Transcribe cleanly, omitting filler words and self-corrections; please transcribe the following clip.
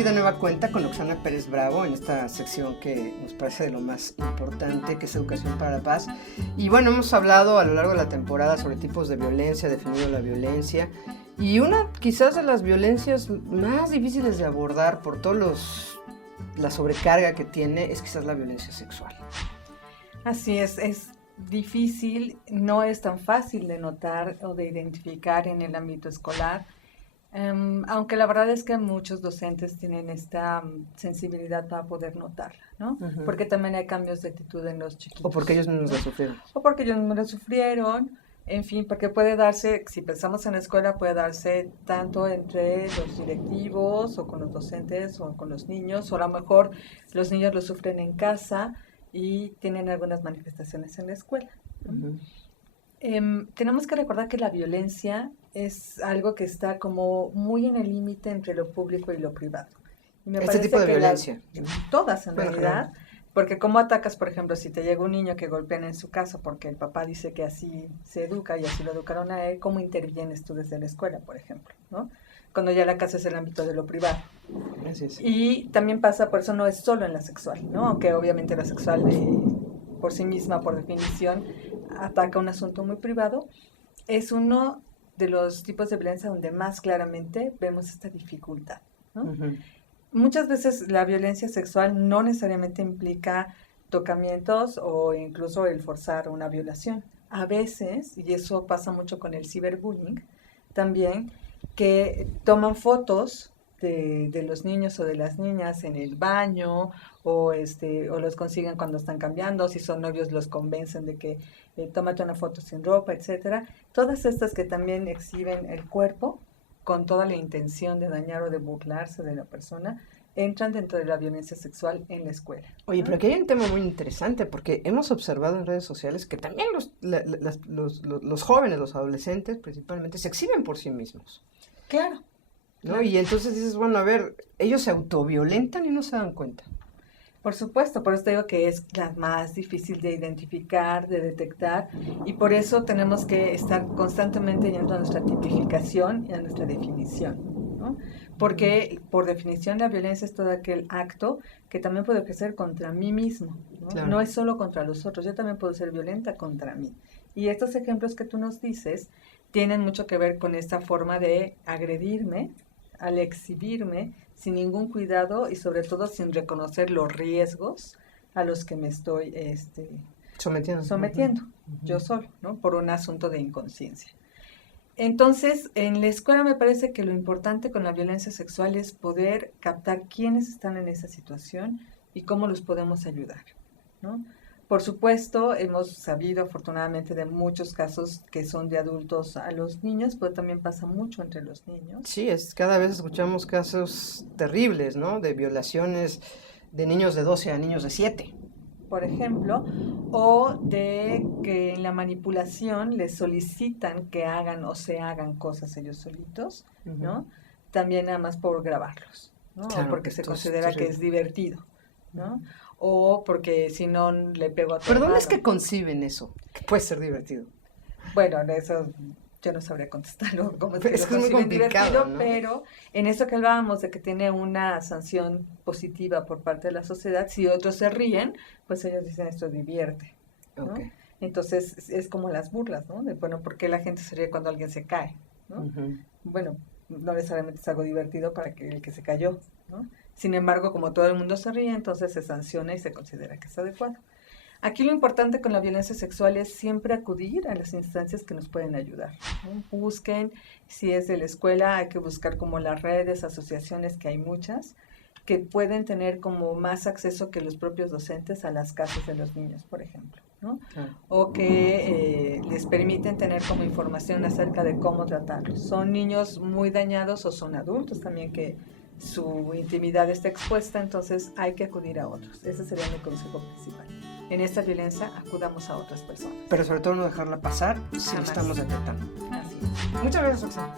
aquí de nueva cuenta con Oxana Pérez Bravo en esta sección que nos parece de lo más importante, que es Educación para la Paz. Y bueno, hemos hablado a lo largo de la temporada sobre tipos de violencia, definido la violencia. Y una quizás de las violencias más difíciles de abordar por todos la sobrecarga que tiene es quizás la violencia sexual. Así es difícil, no es tan fácil de notar o de identificar en el ámbito escolar. Aunque la verdad es que muchos docentes tienen esta sensibilidad para poder notarla, ¿no? Uh-huh. Porque también hay cambios de actitud en los chiquitos. O porque ellos no la sufrieron. O porque ellos no la sufrieron, en fin, porque puede darse, si pensamos en la escuela, puede darse tanto entre los directivos o con los docentes o con los niños, o a lo mejor los niños lo sufren en casa y tienen algunas manifestaciones en la escuela, ¿no? Uh-huh. Tenemos que recordar que la violencia es algo que está como muy en el límite entre lo público y lo privado. Y me parece tipo de violencia. Todas en realidad, porque cómo atacas, por ejemplo, si te llega un niño que golpean en su casa porque el papá dice que así se educa y así lo educaron a él, ¿cómo intervienes tú desde la escuela, por ejemplo, ¿no? Cuando ya la casa es el ámbito de lo privado. Gracias. Y también pasa, por eso no es solo en la sexual, ¿no? Aunque obviamente la sexual por sí misma, por definición, ataca un asunto muy privado, es uno de los tipos de violencia donde más claramente vemos esta dificultad, ¿no? Uh-huh. Muchas veces la violencia sexual no necesariamente implica tocamientos o incluso el forzar una violación. A veces, y eso pasa mucho con el ciberbullying, también que toman fotos de los niños o de las niñas en el baño o los consiguen cuando están cambiando, si son novios los convencen de que tómate una foto sin ropa, etcétera. Todas estas que también exhiben el cuerpo con toda la intención de dañar o de burlarse de la persona, entran dentro de la violencia sexual en la escuela. Oye, pero aquí hay un tema muy interesante, porque hemos observado en redes sociales que también los jóvenes, los adolescentes principalmente, se exhiben por sí mismos. Claro. ¿No? Claro. Y entonces dices, bueno, a ver, ellos se autoviolentan y no se dan cuenta. Por supuesto, por eso te digo que es la más difícil de identificar, de detectar, y por eso tenemos que estar constantemente yendo a nuestra tipificación y a nuestra definición, ¿no? Porque por definición la violencia es todo aquel acto que también puede ejercer contra mí mismo, ¿no? Claro. No es solo contra los otros, yo también puedo ser violenta contra mí. Y estos ejemplos que tú nos dices tienen mucho que ver con esta forma de agredirme, al exhibirme sin ningún cuidado y sobre todo sin reconocer los riesgos a los que me estoy sometiendo uh-huh. Yo solo, ¿no? Por un asunto de inconsciencia. Entonces, en la escuela me parece que lo importante con la violencia sexual es poder captar quiénes están en esa situación y cómo los podemos ayudar, ¿no? Por supuesto, hemos sabido afortunadamente de muchos casos que son de adultos a los niños, pero también pasa mucho entre los niños. Sí, cada vez escuchamos casos terribles, ¿no? De violaciones de niños de 12 a niños de 7. Por ejemplo, o de que en la manipulación les solicitan que hagan o se hagan cosas ellos solitos, uh-huh. ¿no? También nada más por grabarlos, ¿no? Claro, o porque se considera que es divertido, ¿no? O porque si no le pego a tu ¿Pero dónde es que conciben eso? Que puede ser divertido. Bueno, eso yo no sabría contestarlo como es que es muy complicado, ¿no? Pero en eso que hablábamos de que tiene una sanción positiva por parte de la sociedad, si otros se ríen, pues ellos dicen esto divierte, ¿no? Okay. Entonces es como las burlas, ¿no? De, bueno, ¿por qué la gente se ríe cuando alguien se cae, ¿no? Uh-huh. Bueno, no necesariamente es algo divertido para el que se cayó, ¿no? Sin embargo, como todo el mundo se ríe, entonces se sanciona y se considera que es adecuado. Aquí lo importante con la violencia sexual es siempre acudir a las instancias que nos pueden ayudar, ¿no? Busquen, si es de la escuela, hay que buscar como las redes, asociaciones, que hay muchas, que pueden tener como más acceso que los propios docentes a las casas de los niños, por ejemplo, ¿no? O que les permiten tener como información acerca de cómo tratarlos. Son niños muy dañados o son adultos también que su intimidad está expuesta, entonces hay que acudir a otros. Ese sería mi consejo principal. En esta violencia acudamos a otras personas. Pero sobre todo no dejarla pasar si lo estamos detectando. Así es. Muchas gracias, Oxana.